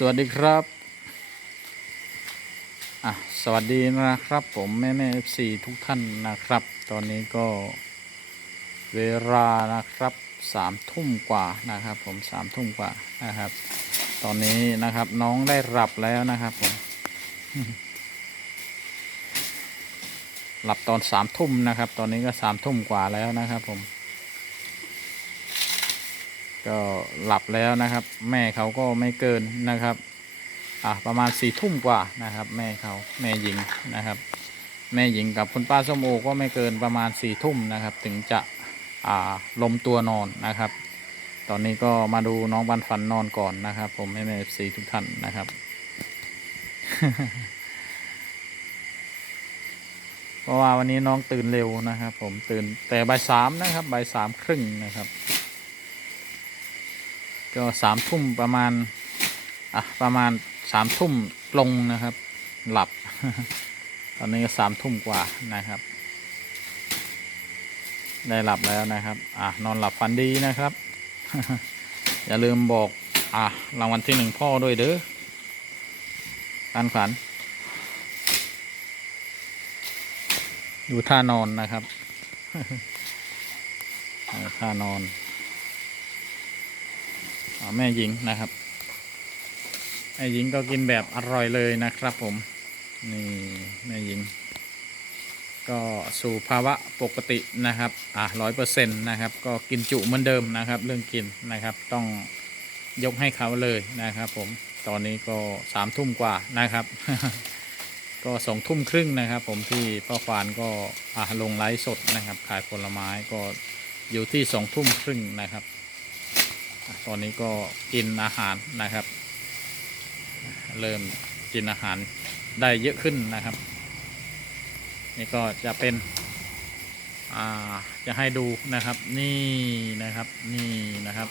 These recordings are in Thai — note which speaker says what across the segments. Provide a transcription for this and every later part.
Speaker 1: สวัสดีครับอะสวัสดีนะครับผมแม่แม่เอฟซีทุกท่านนะครับ ตอนนี้ก็เวลานะครับสามทุ่มกว่านะครับ ผมสามทุ่มกว่านะครับ ตอนนี้นะครับน้องได้หลับแล้วนะครับผมหลับตอนสามทุ่มนะครับ ตอนนี้ก็สามทุ่มกว่าแล้วนะครับผม ก็หลับแล้วนะครับ แม่เขาก็ไม่เกินนะครับอะประมาณสี่ทุ่มกว่านะครับ แม่เขาแม่หญิงนะครับ แม่หญิงกับคุณป้าส้มโอก็ไม่เกินประมาณสี่ทุ่มนะครับ ถึงจะอ่าลมตัวนอนนะครับ ตอนนี้ก็มาดูน้องบันฝันนอนก่อนนะครับ ผมแม่แม่สีทุกท่านนะครับ เพราะว่าวันนี้น้องตื่นเร็วนะครับ ผมตื่นแต่บ่ายสามนะครับบ่ายสามครึ่งนะครับ ก็สามทุ่มประมาณอะประมาณสามทุ่มลงนะครับ หลับ ตอนนี้ก็สามทุ่มกว่านะครับ ได้หลับแล้วนะครับ อะนอนหลับฝันดีนะครับ อย่าลืมบอก อะรางวัลที่หนึ่งพ่อด้วยเด้อการขวัญดูท่านอนนะครับท่านอน แม่หญิงนะครับแม่หญิงก็กินแบบอร่อยเลยนะครับผม นี่แม่หญิง ก็สู่ภาวะปกตินะครับ อะร้อยเปอร์เซ็นต์นะครับ ก็กินจุเหมือนเดิมนะครับ เรื่องกินนะครับ ต้องยกให้เขาเลยนะครับผม ตอนนี้ก็สามทุ่มกว่านะครับ ก็สองทุ่มครึ่งนะครับ ผมที่พ่อควานก็อะลงไลฟ์สดนะครับ ขายผลไม้ก็อยู่ที่สองทุ่มครึ่งนะครับ ตอนนี้ก็กินอาหารนะครับ เริ่มกินอาหารได้เยอะขึ้นนะครับ นี่ก็จะเป็นจะให้ดูนะครับนี่นะครับนี่นะครับ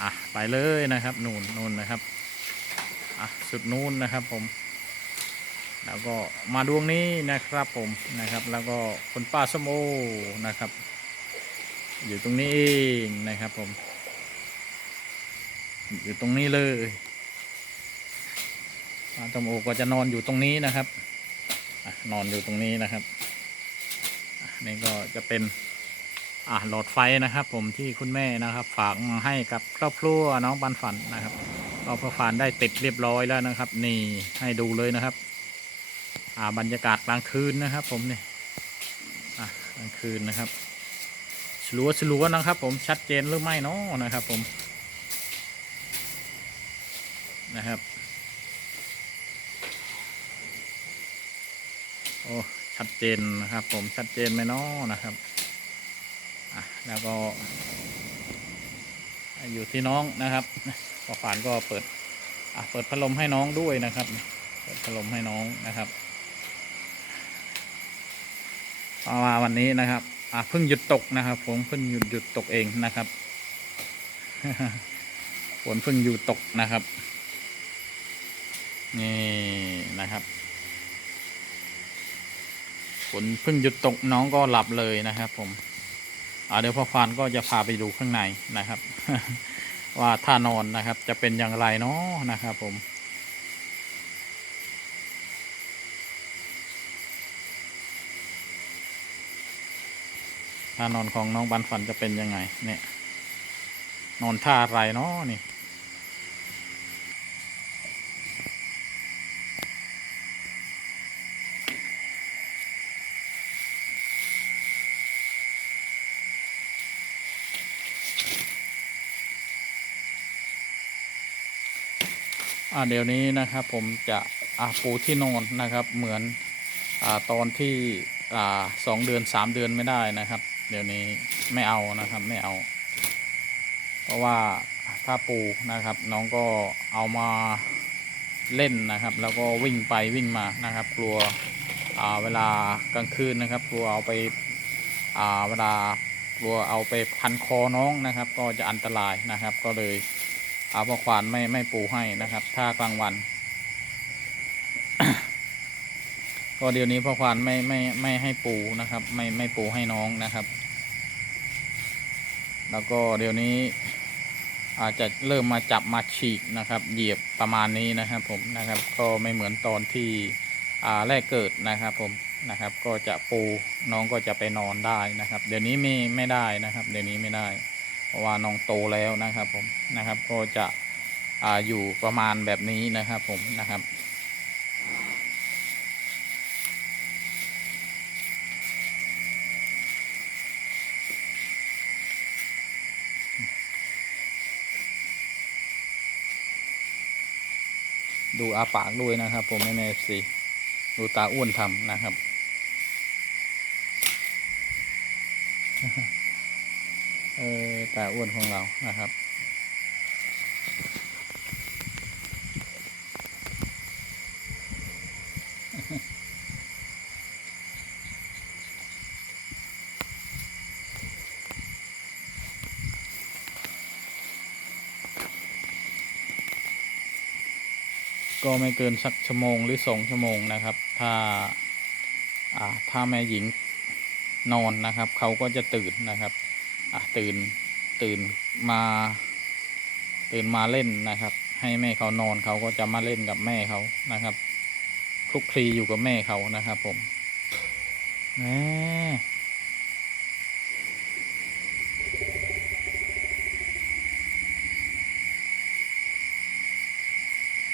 Speaker 1: อะไปเลยนะครับนูนนูนนะครับอะสุดนูนนะครับผม แล้วก็มาดวงนี้นะครับผมนะครับ แล้วก็คุณป้าสมโอนะครับ อยู่ตรงนี้เองนะครับผม อยู่ตรงนี้เลยปลาตมโอก็จะนอนอยู่ตรงนี้นะครับนอนอยู่ตรงนี้นะครับนี่ก็จะเป็นอ่าหลอดไฟนะครับ ผมที่คุณแม่นะครับ ฝากมาให้กับครอบครัวน้องปันฝันนะครับก็พอฝันได้ติดเรียบร้อยแล้วนะครับ นี่ให้ดูเลยนะครับ อ่าบรรยากาศกลางคืนนะครับ ผมนี่อะกลางคืนนะครับสลัวสลัวนะครับ ผมชัดเจนหรือไม่เนาะนะครับ ผม นะครับโอ้ชัดเจนนะครับ ผมชัดเจนไหมเนาะนะครับอะแล้วก็อยู่ที่น้องนะครับพอฝานก็เปิดอะเปิดพัดลมให้น้องด้วยนะครับ เปิดพัดลมให้น้องนะครับเพราะว่าวันนี้นะครับอะเพิ่งหยุดตกนะครับ ผมเพิ่งหยุดหยุดตกเองนะครับฝนเพิ่งหยุดตกนะครับ นี่นะครับฝนเพิ่งหยุดตกน้องก็หลับเลยนะครับ ผมเดี๋ยวพ่อควานก็จะพาไปดูข้างในนะครับ ว่าท่านอนนะครับ จะเป็นอย่างไรเนาะนะครับ ผมท่านอนของน้องบันฝันจะเป็นยังไง เนี่ย นอนท่าอะไรเนาะนี่ อ่าเดี๋ยวนี้นะครับผมจะอาปูที่นอนนะครับ เหมือนอ่าตอนที่อ่าสองเดือนสามเดือนไม่ได้นะครับ เดี๋ยวนี้ไม่เอานะครับไม่เอา เพราะว่าถ้าปูนะครับ น้องก็เอามาเล่นนะครับ แล้วก็วิ่งไปวิ่งมานะครับ กลัวเวลากลางคืนนะครับ กลัวเอาไปเวลากลัวเอาไปพันคอน้องนะครับ ก็จะอันตรายนะครับก็เลย เอาพ่อควานไม่ไม่ปูให้นะครับ ถ้ากลางวัน ก็เดี๋ยวนี้พ่อควานไม่ไม่ไม่ให้ปูนะครับ ไม่ไม่ปูให้น้องนะครับ แล้วก็เดี๋ยวนี้ อาจจะเริ่มมาจับมาฉีกนะครับ เหยียบประมาณนี้นะครับผมนะครับ ก็ไม่เหมือนตอนที่อ่าแรกเกิดนะครับผมนะครับ ก็จะปูน้องก็จะไปนอนได้นะครับ เดี๋ยวนี้ไม่ไม่ได้นะครับ เดี๋ยวนี้ไม่ได้ เพราะว่าน้องโตแล้วนะครับผมนะครับก็จะอ่าอยู่ประมาณแบบนี้นะครับผมนะครับดูอาปากด้วยนะครับ ผมในเอฟซีดูตาอ้วนทำนะครับ เออตาอ้วนของเรานะครับ ก็ไม่เกินสักชั่วโมงหรือสองชั่วโมงนะครับ ถ้าอ่าถ้าแม่หญิงนอนนะครับ เขาก็จะตื่นนะครับ อะตื่นตื่นมา ตื่นมาเล่นนะครับ ให้แม่เขานอนเขาก็จะมาเล่นกับแม่เขานะครับคลุกคลีอยู่กับแม่เขานะครับ ผมแหม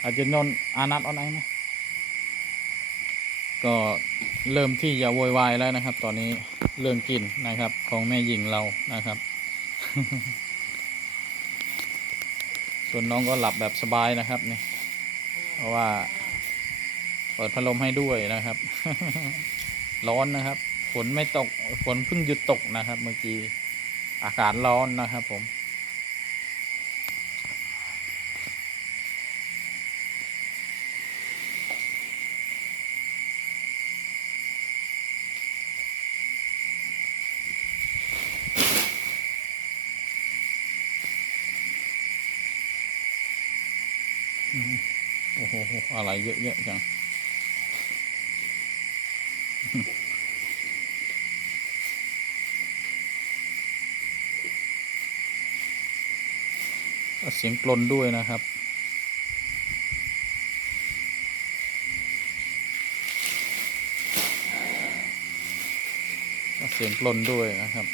Speaker 1: อาจจะนอนอานัดเอาไหนไหม ก็เริ่มที่จะโวยวายแล้วนะครับ ตอนนี้เรื่องกินนะครับ ของแม่หญิงเรานะครับ ส่วนน้องก็หลับแบบสบายนะครับนี่เพราะว่าเปิดพัดลมให้ด้วยนะครับ ร้อนนะครับ ฝนไม่ตกฝนเพิ่งหยุดตกนะครับ เมื่อกี้อากาศร้อนนะครับผม โอ้โหอะไรเยอะแยะจังเสียงกลนด้วยนะครับ เสียงกลนด้วยนะครับ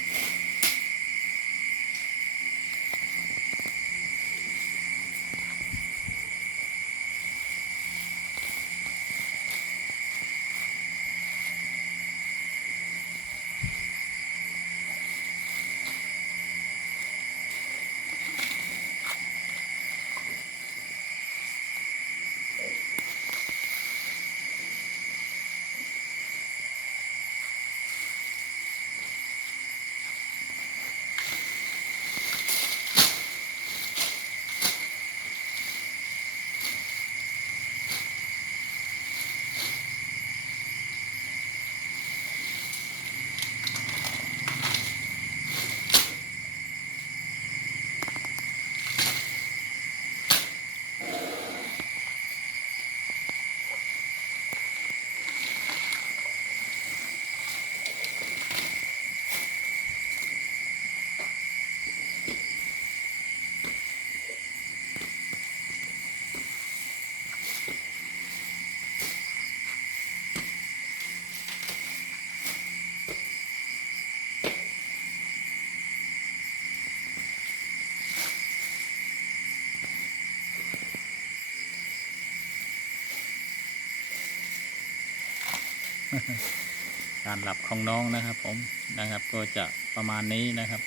Speaker 1: การหลับของน้องนะครับ ผมนะครับ ก็จะประมาณนี้นะครับ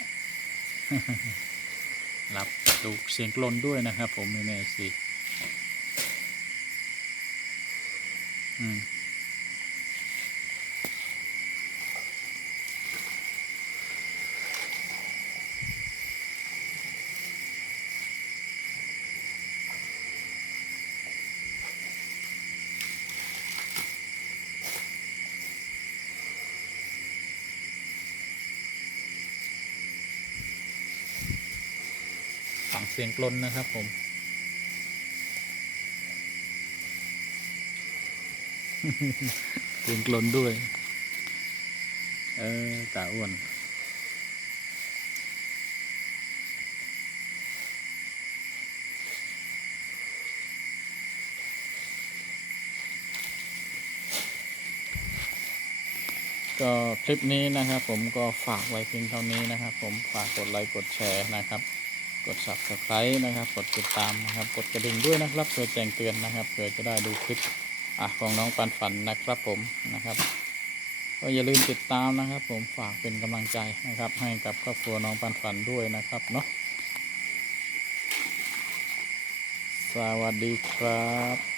Speaker 1: หลับดูเสียงกลนด้วยนะครับ ผมไม่แน่สิ อืม เสียงกลนนะครับผม เสียงกลนด้วย เออตาอ้วนก็คลิปนี้นะครับผมก็ฝากไว้เพียงเท่านี้นะครับผมฝากกดไลค์กดแชร์นะครับ กด subscribe นะครับ กดติดตามนะครับ กดกระดิ่งด้วยนะครับเพื่อแจ้งเตือนนะครับเพื่อจะได้ดูคลิปอะของน้องปันฝันนะครับผมนะครับก็อย่าลืมติดตามนะครับ ผมฝากเป็นกำลังใจนะครับ ให้กับครอบครัวน้องปันฝันด้วยนะครับเนาะสวัสดีครับ